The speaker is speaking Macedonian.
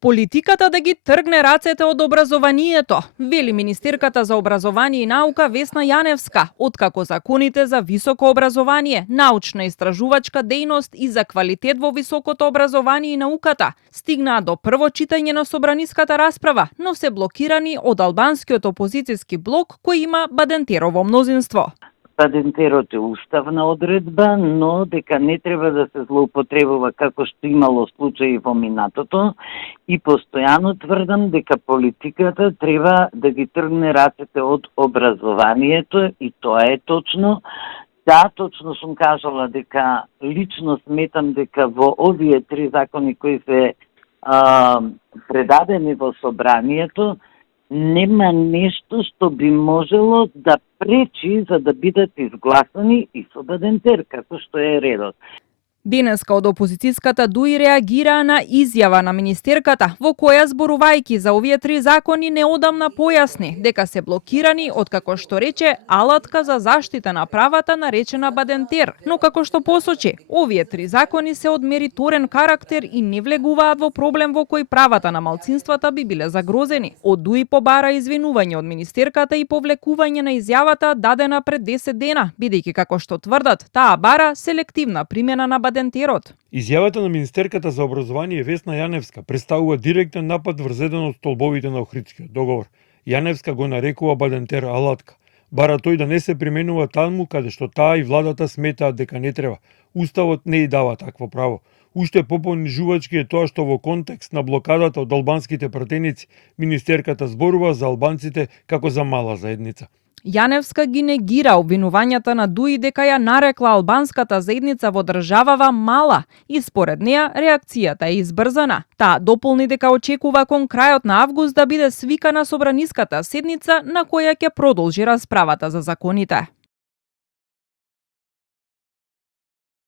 Политиката да ги тргне рацете од образованието, вели министерката за образование и наука Весна Јаневска, откако законите за високо образование, научна истражувачка дејност и за квалитет во високото образование и науката стигнаа до прво читање на собраниската расправа, но се блокирани од албанскиот опозицијски блок кој има Бадентерово мнозинство. Бадентерот е уставна одредба, но дека не треба да се злоупотребува како што имало случаи во минатото и постојано тврдам дека политиката треба да ги тргне рацете од образованието и тоа е точно. Да, точно сум кажала дека лично сметам дека во овие три закони кои се предадени во собранието нема нешто што би можело да пречи за да бидат изгласани и со Бадентер, како што е редот. Денеска од опозицијската ДУИ реагираа на изјава на министерката, во која зборувајќи за овие три закони неодамна појасни дека се блокирани откако што рече алатка за заштита на правата наречена Бадентер. Но како што посочи, овие три закони се од мериторен карактер и не влегуваат во проблем во кој правата на малцинствата би биле загрозени. Од ДУИ побара извинување од министерката и повлекување на изјавата дадена пред 10 дена, бидејќи како што тврдат, таа бара селективна примена на Бадентерот. Изјавата на министерката за образование Весна Јаневска представува директен напад врз еден од столбовите на Охридскиот договор. Јаневска го нарекува Бадентер алатка. Бара тој да не се применува таму каде што таа и владата сметаат дека не треба. Уставот не и дава такво право. Уште попонижувачки е тоа што во контекст на блокадата од албанските пратеници, министерката зборува за албанците како за мала заедница. Јаневска ги негира обвинувањата на ДУИ дека ја нарекла албанската заедница во државава мала и според неа реакцијата е избрзана. Таа дополни дека очекува кон крајот на август да биде свикана собраниската седница на која ќе продолжи расправата за законите.